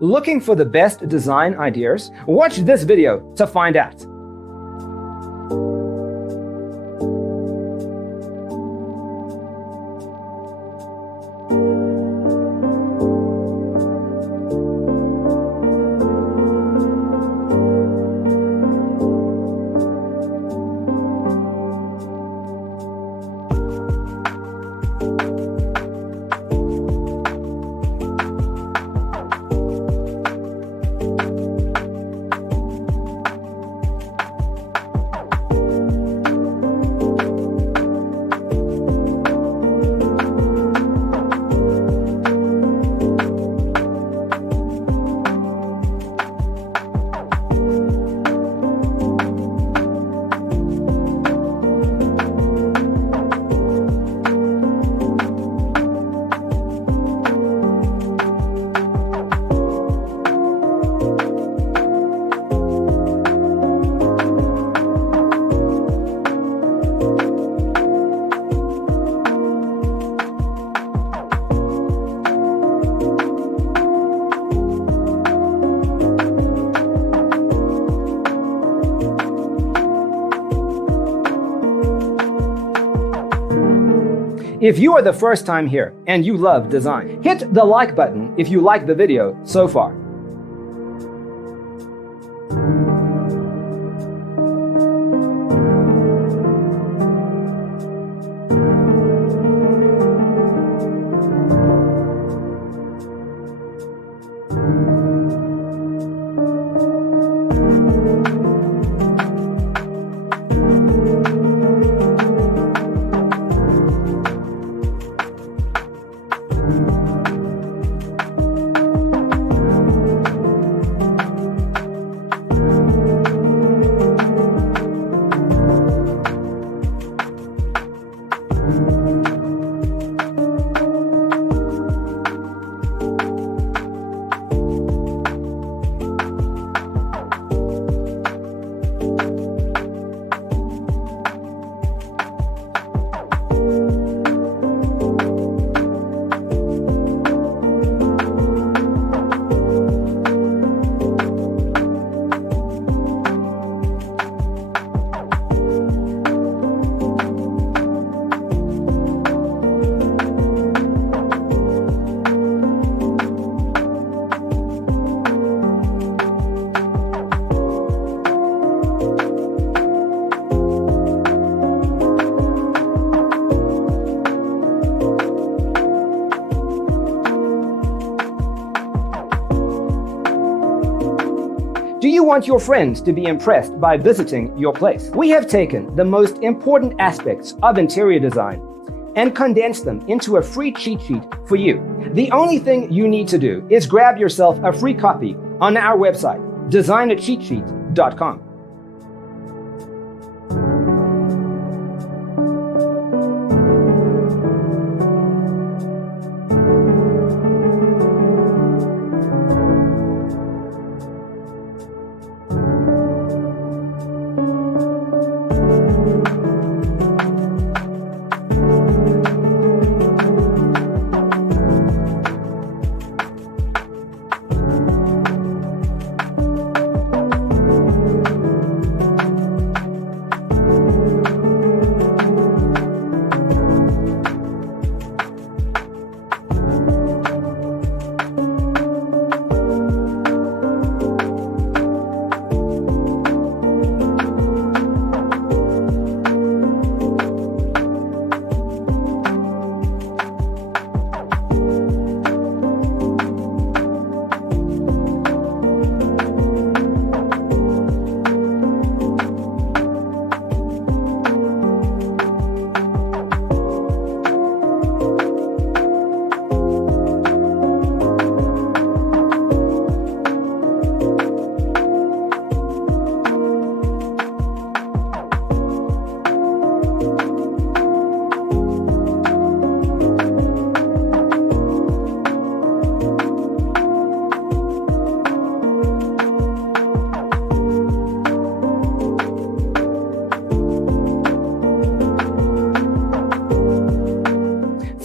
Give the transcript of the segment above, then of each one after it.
Looking for the best design ideas? Watch this video to find out. If you are the first time here and you love design, hit the like button if you like the video so far. Do you want your friends to be impressed by visiting your place? We have taken the most important aspects of interior design and condensed them into a free cheat sheet for you. The only thing you need to do is grab yourself a free copy on our website, designercheatsheet.com.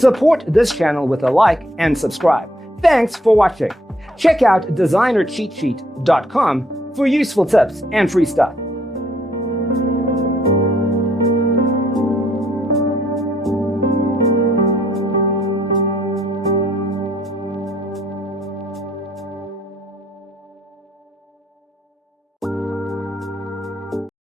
Support this channel with a like and subscribe. Thanks for watching. Check out designercheatsheet.com for useful tips and free stuff.